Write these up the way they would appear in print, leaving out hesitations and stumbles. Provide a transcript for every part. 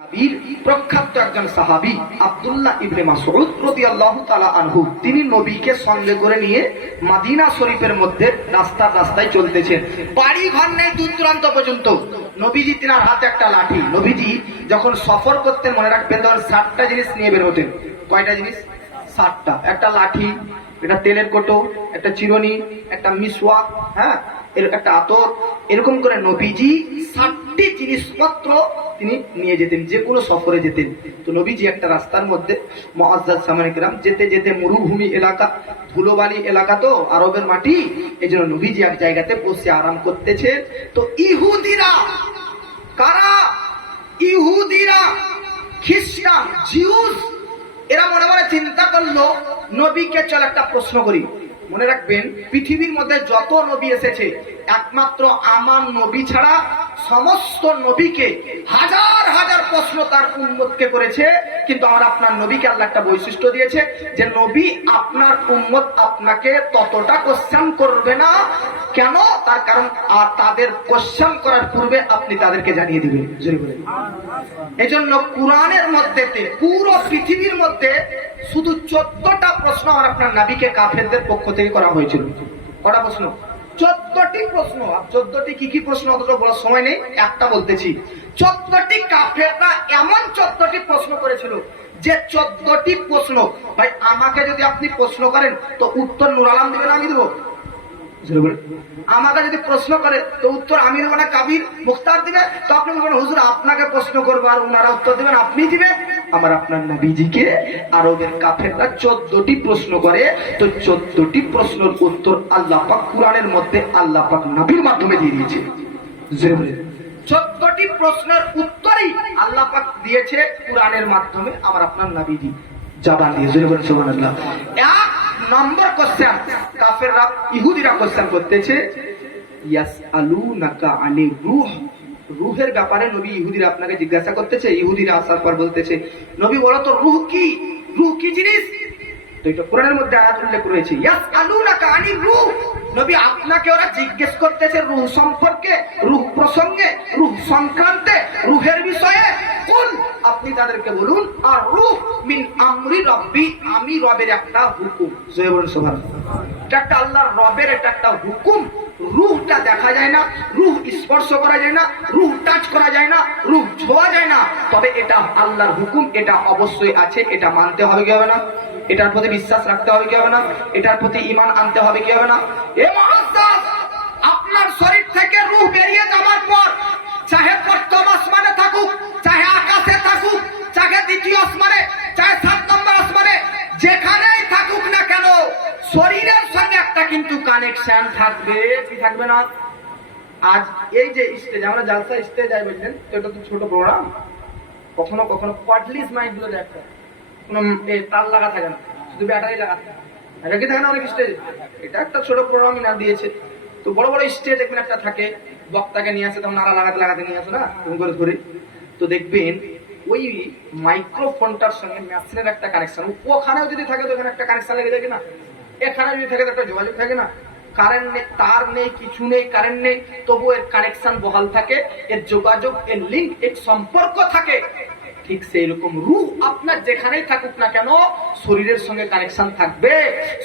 নবীর প্রখ্যাত একজন সাহাবী আব্দুল্লাহ ইবনে মাসউদ রাদিয়াল্লাহু তাআলা আনহু, তিনি নবীকে সঙ্গে করে নিয়ে মদিনা শরীফের মধ্যে রাস্তায় চলতেছেন। বাড়ি ঘর নেই দূর দূরান্ত পর্যন্ত। নবীজি তিনার হাতে একটা লাঠি। নবীজি যখন সফর করতেন, মনে রাখবেন, তখন 60টা জিনিস নিয়ে বের হতেন। কয়টা জিনিস? 60টা। একটা লাঠি, একটা তেলের কোটো, একটা চিরুনি, একটা মিসওয়াক, হ্যাঁ, এর একটা আতর, এরকম করে নবীজি 60টি জিনিসপত্র তিনি নিয়ে যেতেন, যে কোনো সফরে যেতেন। তো নবীজি একটা রাস্তার মধ্যে, মুআজ্জাজ সামানে কেরাম, যেতে যেতে মরুভূমি এলাকা, ধুলোবালি এলাকা, তো আরবের মাটি, এই জন্য নবীজি এক জায়গাতে বসে আরাম করতেছে। তো ইহুদিরা, কারা? ইহুদিরা, খ্রিস্টান, জিউস, এরা মনে মনে চিন্তা করলো, নবীকে চল একটা প্রশ্ন করি। মনে রাখবেন, পৃথিবীর মধ্যে যত নবী এসেছে, একমাত্র আমার নবী ছাড়া সমস্ত নবীকে হাজার হাজার প্রশ্ন তার উম্মতকে করেছে, কিন্তু আমার আপনার নবীকে আল্লাহ একটা বৈশিষ্ট্য দিয়েছে যে নবী আপনার উম্মত আপনাকে ততটা কোশ্চেন করবে না। কেন? তার কারণ আর তাদের কোশ্চেন করার পূর্বে আপনি তাদেরকে জানিয়ে দিবেন। এই জন্য কুরআনের মধ্যে, পুরো পৃথিবীর মধ্যে শুধু 14টা প্রশ্ন আমার আপনার নবীকে কাফেরদের পক্ষ থেকে করা হয়েছিল। কটা প্রশ্ন? 14টি প্রশ্ন। আর 14টি কি কি প্রশ্ন অতটা বলার সময় নেই, একটা বলতেছি। 14টি কাফেররা এমন 14টি প্রশ্ন করেছিল যে 14টি প্রশ্ন, ভাই আমাকে যদি আপনি প্রশ্ন করেন তো উত্তর নূর আলম দিবেন, আমি দেবো? আমাকে যদি প্রশ্ন করে তো উত্তর আমি দেবো না কাবির মুখতার দিবে? তো আপনি বলবেন হুজুর আপনাকে প্রশ্ন করবো আর ওনারা উত্তর দিবেন, আপনি দিবেন। আমার আপনার নবীজিকে আরবের কাফেররা 14টি প্রশ্ন করে। তো 14টি প্রশ্নের উত্তর আল্লাহ পাক কুরআনের মধ্যে আল্লাহ পাক নবীর মাধ্যমে দিয়ে দিয়েছে। 14টি প্রশ্নের উত্তরই আল্লাহ পাক দিয়েছে কুরআনের মাধ্যমে আমার আপনার নবীজি জবান দিয়ে। জোরে বলেন সুবহানাল্লাহ। এক নম্বর কোশ্চেন কাফেররা, ইহুদিরা কোশ্চেন করতেছে, ইয়াসআলুনাকা আনির রূহ, রূহের ব্যাপারে নবী ইহুদিরা আপনাকে জিজ্ঞাসা করতেছে। ইহুদিরা আসার পর বলতেছে, নবী বলো তো রূহ কি? রূহ কি জিনিস? তো এটা কোরআনের মধ্যে আয়াত উল্লেখ রয়েছে, ইয়াসআলুনাকা আনির রূহ। নবী আপনাকে ওরা জিজ্ঞেস করতেছে রূহ সম্পর্কে, রূহ প্রসঙ্গে, রূহ সংক্রান্তে, রূহের বিষয়ে। কুল, আপনি তাদেরকে বলুন, আর রূহ মিন আমরি রব্বি, আমি রবের একটা হুকুম। জয় বলুন সুবহানাল্লাহ। এটা একটা আল্লাহর রবের এটা একটা হুকুম। রূহটা দেখা যায় না, রূহ স্পর্শ করা যায় না, রূহ টাচ করা যায় না, রূহ ছোঁয়া যায় না, তবে এটা আল্লাহর হুকুম, এটা অবশ্যই আছে, এটা মানতে হবে কি হবে না? এটার প্রতি বিশ্বাস রাখতে হবে কি হবে না? এটার প্রতি ঈমান আনতে হবে কি হবে না? এ মুআজ্জাজ, আপনার শরীর থেকে রূহ বেরিয়ে যাওয়ার পর, চাহে প্রথম আসমানে থাকুক, চাহে আকাশে থাকুক, চাহে দ্বিতীয় আসমানে, চাহে 7 নম্বর আসমানে, যেখানেই থাকুক না কেন, শরীরের সঙ্গে একটা কিন্তু কানেকশন থাকবে। কি থাকবে না? আজ এই যে স্টেজ, আমরা জালসা স্টেজ যাই বললেন, তো এটা তো ছোট প্রোগ্রাম, কখনো কখনো কটলিস মাইক গুলো একটা কোনো তার লাগা থাকে না, শুধু ব্যাটারি লাগা থাকে, এটা কি থাকে না অনেক স্টেজ? এটা একটা ছোট প্রোগ্রাম না দিয়েছে। তো বড় বড় স্টেজ দেখবেন একটা থাকে, বক্তাকে নিয়ে আসে, তখন নাড়া লাগাতে নিয়ে আসে না, তুমি করে ধরে। তো দেখবেন ওই মাইক্রোফোনটার সঙ্গে মেশিনের একটা কানেকশন, ওখানেও যদি থাকে তো ওখানে একটা কানেকশন লেগে যায় না, এখানে যদি থাকে তো একটা যোগাযোগ থাকে না। কারেন্ট নেই, তার নেই, কিছু নেই, কারেন্ট নেই, তবু এর কানেকশন বহাল থাকে, এর যোগাযোগ, এর লিঙ্ক, এর সম্পর্ক থাকে। ঠিক সেই রকম রূহ আপনার যেখানেই থাকুক না কেন, শরীরের সঙ্গে কানেকশন থাকবে।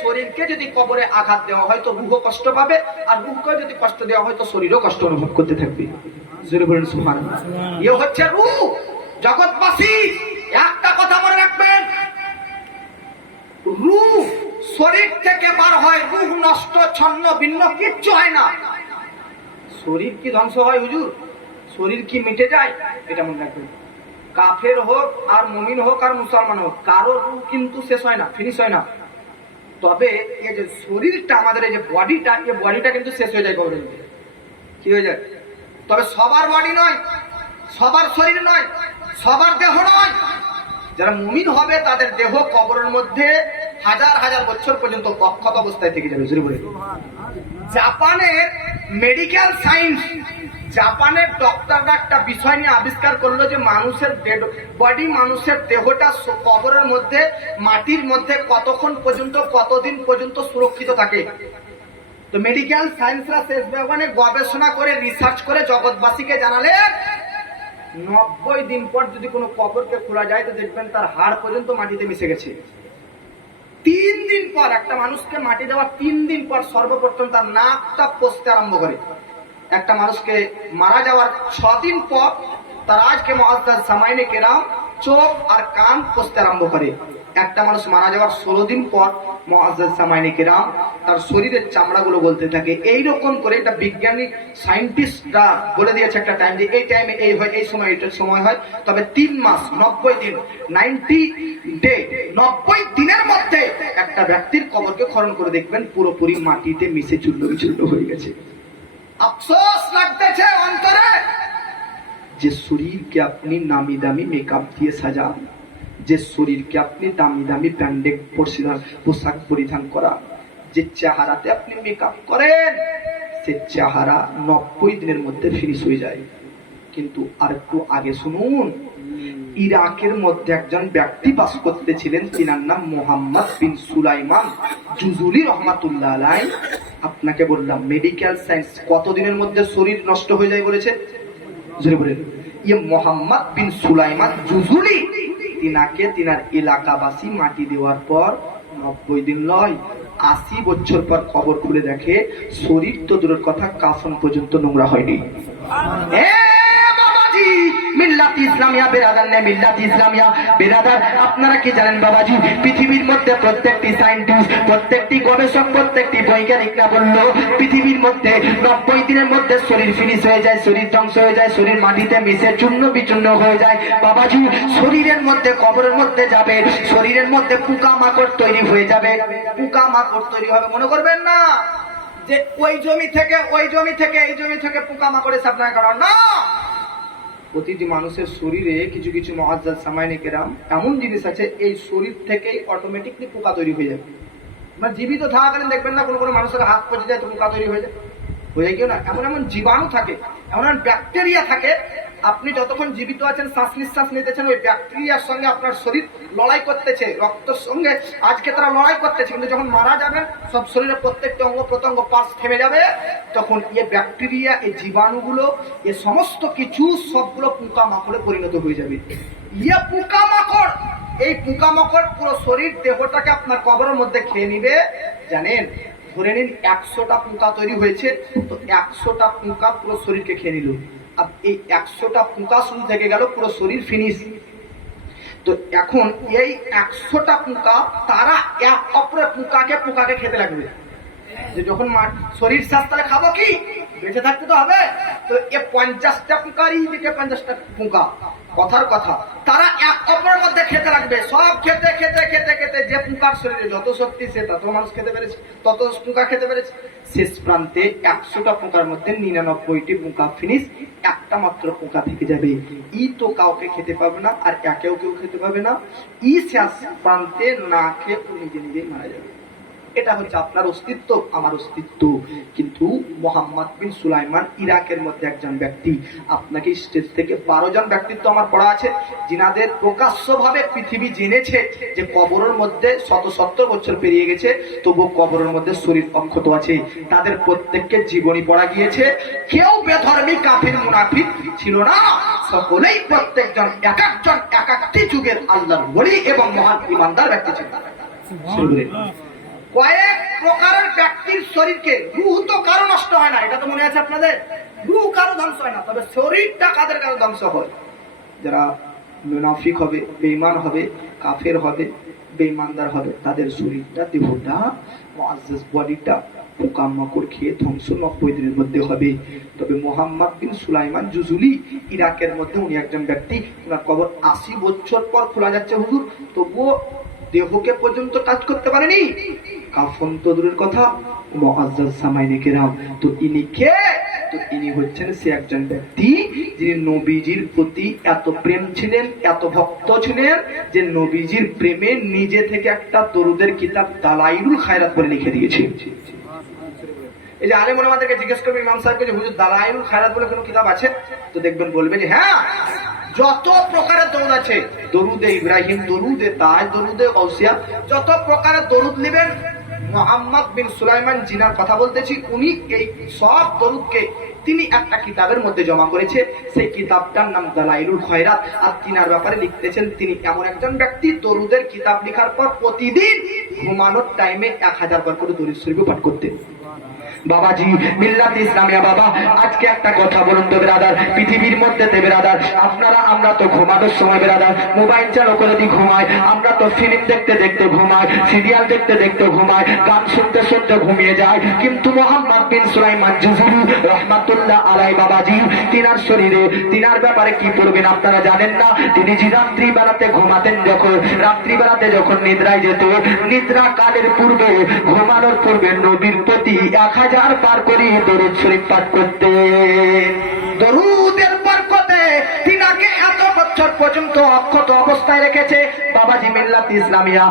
শরীরকে যদি কবরে আঘাত দেওয়া হয় তো রূহ কষ্ট পাবে, আর রূহকে যদি কষ্ট দেওয়া হয় তো শরীরও কষ্ট অনুভব করতে থাকবে। জোরে বলেন সুবহানাল্লাহ। এ হচ্ছে রূহ। জগৎবাসী একটা কথা মনে রাখবেন, রূহ শরীর থেকে বার হয়, রূহ নষ্ট, ছন্ন ভিন্ন কিচ্ছু হয় না। শরীর কি ধ্বংস হয় হুজুর? শরীর কি মিটে যায়? এটা মনে রাখবেন। কাফের হোক আর মুমিন হোক আর মুসলমান হোক, কারো রূহ কিন্তু শেষ হয় না, ফিনিশ হয় না। তবে এই যে শরীরটা, আমাদের এই যে বডিটা, এই বডিটা কিন্তু শেষ হয়ে যায় কবরে। কি হয়ে যায়? তবে সবার বডি নয়, সবার শরীর নয়, সবার দেহ নয়। যারা মুমিন হবে তাদের দেহ কবরের মধ্যে হাজার হাজার বছর পর্যন্ত অক্ষত অবস্থায় থেকে যাবে। জাপানের মেডিকেল সায়েন্স, জাপানের ডক্টররা একটা বিষয় নিয়ে আবিষ্কার করলো যে মানুষের ডেড বডি, মানুষের দেহটা কবরের মধ্যে, মাটির মধ্যে কতক্ষণ পর্যন্ত, কতদিন পর্যন্ত সুরক্ষিত থাকে। তো মেডিকেল সায়েন্সরা শেষ ব্যবহারে গবেষণা করে, রিসার্চ করে জগৎবাসীকে জানালে 90 দিন পর যদি কোনো কবরকে খোলা যায় তো দেখবেন তার হাড় পর্যন্ত মাটিতে মিশে গেছে। 3 দিন পর একটা মানুষকে মাটি দেওয়ার 3 দিন পর সর্বপ্রথম তার নাকটা পচতে আরম্ভ করে। একটা মানুষকে মারা যাওয়ার 6 দিন পর তার আজকে মুআজ্জাজ সামাইনে কেরাম চোখ আর কান পচতে আরম্ভ করে। একটা মানুষ মারা যাওয়ার 16 দিন পর মুআজ্জাজ সামাইনে কেরাম তার শরীরের চামড়াগুলো বলতে থাকে। এইরকম করে একটা বিজ্ঞানী সায়েন্টিস্টরা বলে দিয়েছে একটা টাইম, যে এই টাইমে এই হয়, এই সময় এটা সময় হয়। তবে 3 মাস 90 দিন 90 ডে 90 দিনের মধ্যে একটা ব্যক্তির কবরকে খনন করে দেখবেন পুরোপুরি মাটিতে মিশে চূর্ণ বিচূর্ণ হয়ে গেছে। আফসোস লাগতেছে অন্তরে যে শরীরকে আপনি নামি দামি মেকআপ দিয়ে সাজান, যে শরীরকে আপনি দামি দামি ব্র্যান্ডেড পোশাক পরিধান করা, যে চেহারাতে আপনি মেকআপ করেন, সে চেহারা 90 দিনের মধ্যে ফিনিশ হয়ে যায়। কিন্তু আর একটু আগে শুনুন, ইরাকের মধ্যে একজন ব্যক্তি বাস করতেছিলেন, তিনার নাম মোহাম্মদ বিন সুলাইমান জুজুলি রহমাতুল্লাহ আলাইহি। আপনাকে বললাম মেডিকেল সায়েন্স কতদিনের মধ্যে শরীর নষ্ট হয়ে যায় বলেছে, জোরে বলেন। ইয়ে মোহাম্মদ বিন সুলাইমান জুজুলি, তিনাকে তিনার এলাকাবাসী মাটি দেওয়ার পর 90 দিন নয় 80 বছর পর কবর খুলে দেখে শরীর তো দূরের কথা, কাফন পর্যন্ত নোংরা হয়নি। মিল্লাত ইসলামিয়া বেরাদার নেই, মিল্লাত ইসলামিয়া বেরাদার, আপনারা কি জানেন বাবাজি, পৃথিবীর মধ্যে প্রত্যেকটি সায়েন্টিস্ট, প্রত্যেকটি গবেষক, প্রত্যেকটি বৈজ্ঞানিকরা বললো পৃথিবীর মধ্যে 90 দিনের মধ্যে শরীর ফিনিশ হয়ে যায়, শরীর ধ্বংস হয়ে যায়, শরীর মাটিতে মিশে চূর্ণ বিচূর্ণ হয়ে যায়। বাবাজি শরীরের মধ্যে কবরের মধ্যে যাবে, শরীরের মধ্যে পোকা মাকড় তৈরি হয়ে যাবে। পোকা মাকড় তৈরি হবে, মনে করবেন না যে ওই জমি থেকে এই জমি থেকে পোকা মাকড়ে সাপ্লাই করা, না। প্রতিটি মানুষের শরীরে কিছু কিছু মুআজ্জাজ সামাইনে কেরাম এমন জিনিস আছে, এই শরীর থেকেই অটোমেটিকলি পোকা তৈরি হয়ে যাবে। মানে জীবিত থাকাকালীন দেখবেন না কোনো মানুষের হাত পচে যায় তো পোকা তৈরি হয়ে যায়, হয়ে গিয়েও না। এমন এমন জীবাণু থাকে, এমন এমন ব্যাকটেরিয়া থাকে, আপনি যতক্ষণ জীবিত আছেন শ্বাস নিঃশ্বাস নিতেছেন, ওই ব্যাকটেরিয়ার সঙ্গে আপনার শরীর লড়াই করতেছে, রক্তের সঙ্গে আজকে তারা লড়াই করতেছে। কিন্তু যখন মারা যাবেন সব শরীরের প্রত্যেকটা অঙ্গ প্রত্যঙ্গ পার্টস থেমে যাবে, তখন এই ব্যাকটেরিয়া, এই জীবাণুগুলো, এই সমস্ত কিছু সবগুলো পোকা মাকড়ে পরিণত হয়ে যাবে। ইয়ে পোকা মাকড়, এই পোকা মাকড় পুরো শরীর দেহটাকে আপনার কবরের মধ্যে খেয়ে নিবে। জানেন, ধরে নিন 100টা পোকা তৈরি হয়েছে, তো 100টা পোকা পুরো শরীরকে খেয়ে নিল। আর এই 100টা পোকা শুরু থেকে গেল, পুরো শরীর ফিনিশ। তো এখন এই 100টা পোকা তারা এক অপরের পোকাকে খেতে লাগবে। যে যখন শরীর শ্বাস, তাহলে খাবো কি, বেঁচে থাকতে তো হবে। তো এ 50টা পোকারই দিকে 50টা পোকা, কথার কথা, তারা এক অপরের মধ্যে খেতে লাগবে। সব খেতে খেতে খেতে খেতে যে পোকার শরীরে যত শক্তি, সে তত মানুষ খেতে পেরেছে, তত পোকা খেতে পেরেছে। শেষ প্রান্তে 100টা পোকার মধ্যে 99টি পোকা ফিনিশ, একটা মাত্র পোকা থেকে যাবে। ই তো কাউকে খেতে পাবে না, আর কেউ খেতে পাবে না। ই শেষ প্রান্তে না খেয়ে নিজে নিজেই মারা যাবে। এটা হচ্ছে আপনার অস্তিত্ব, আমার অস্তিত্ব। কিন্তু মোহাম্মদ বিন সুলাইমান ইরাকের মধ্যে একজন ব্যক্তি, আপনাকে স্টেজ থেকে 12 জন ব্যক্তিত্ব আমার পড়া আছে, যিনাদের প্রকাশ্যভাবে পৃথিবী জেনেছে যে কবরের মধ্যে 70 বছর পেরিয়ে গেছে, তবু কবরের মধ্যে শরীর অক্ষত আছে। তাদের প্রত্যেককে জীবনী পড়া গিয়েছে। কেউ বেধর্মী কাফির মুনাফিক ছিল না, সকলেই প্রত্যেকজন এক একটি যুগের আল্লাহর ওলি এবং মহান ঈমানদার ব্যক্তি ছিল। কয়েক প্রকারের ব্যক্তির শরীরকে, রূহ তো কারো নষ্ট হয় না, এটা তো মনে আছে আপনাদের, রূহ কারো ধ্বংস হয় না, তবে শরীরটা কাদের কারো ধ্বংস হয়। যারা মুনাফিক হবে, বেঈমান হবে, কাফের হবে, বেঈমানদার হবে, তাদের শরীরটা, দেহটা, মুআজ্জাজ বডিটা পোকামাকড় খেয়ে ধ্বংস 90 দিনের মধ্যে হবে। তবে মোহাম্মদ বিন সুলাইমান জুজুলি ইরাকের মধ্যে উনি একজন ব্যক্তি, ওনার কবর 80 বছর পর খোলা যাচ্ছে হুজুর, তবুও দেহকে পর্যন্ত কাজ করতে পারেনি, কাফন তো দূরের কথা। মুআজ্জাজ সামাইনে কেরাম, তো ইনি কে? তো ইনি হচ্ছেন সে একজন ব্যক্তি যিনি নবীজির প্রতি এত প্রেম ছিলেন, এত ভক্ত ছিলেন, যে নবীজির প্রেমে নিজে থেকে একটা দরুদের কিতাব দালাইলুল খায়রাত বলে লিখে দিয়েছে। এই যে আলেম ওলামাদেরকে জিজ্ঞেস করবে ইমাম সাহেবকে যে হুজুর দালাইলুল খায়রাত বলে কোনো কিতাব আছে? তো দেখবেন বলবে যে হ্যাঁ, যত প্রকারের দরুদ আছে, দরুদে ইব্রাহিম, দরুদে তাজ, দরুদে গাউসিয়া, যত প্রকারের দরুদ নেবেন, মোহাম্মদ বিন সুলাইমান জিনার কথা বলতেছি, উনি এই সব দরুদকে তিনি একটা কিতাবের মধ্যে জমা করেছে, সেই কিতাবটার নাম দালাইলুল খয়রাত। আর তিনার ব্যাপারে লিখতেছেন তিনি এমন একজন ব্যক্তি দরুদের কিতাব লেখার পর প্রতিদিন ঘুমানোর টাইমে 1000 বার করে দরুদ শরীফ পাঠ করতেন। বাবাজি মিল্লাত ইসলামিয়া বাবা, আজকে একটা কথা বলুন তো বেরাদার, পৃথিবীর মধ্যে বেরাদার আপনারা আমরা তো ঘুমানোর সময় বেরাদার মোবাইল চালু করে দিয়ে ঘুমাই, আমরা তো ফিল্ম দেখতে দেখতে ঘুমাই, সিরিয়াল দেখতে দেখতে ঘুমাই, গান শুনতে শুনতে ঘুমিয়ে যায়। কিন্তু মোহাম্মদ বিন সুলাইমান জুজুরি রহমাতুল্লাহ আলাই বাবাজি, তিনার শরীরে তিনার ব্যাপারে কি পড়বেন আপনারা জানেন না? তিনি যে রাত্রি বেলাতে ঘুমাতেন, যখন রাত্রি বেলাতে যখন নিদ্রায় যেত, নিদ্রা কালের পূর্বে ঘুমানোর পূর্বে নবীর প্রতি 1000 বার করে দরুদ শরীফ পাঠ করতেন। দরুদের বরকতে তিনাকে এত বছর পর্যন্ত অক্ষত অবস্থায় রেখেছে বাবাজি মিল্লাত ইসলামিয়া।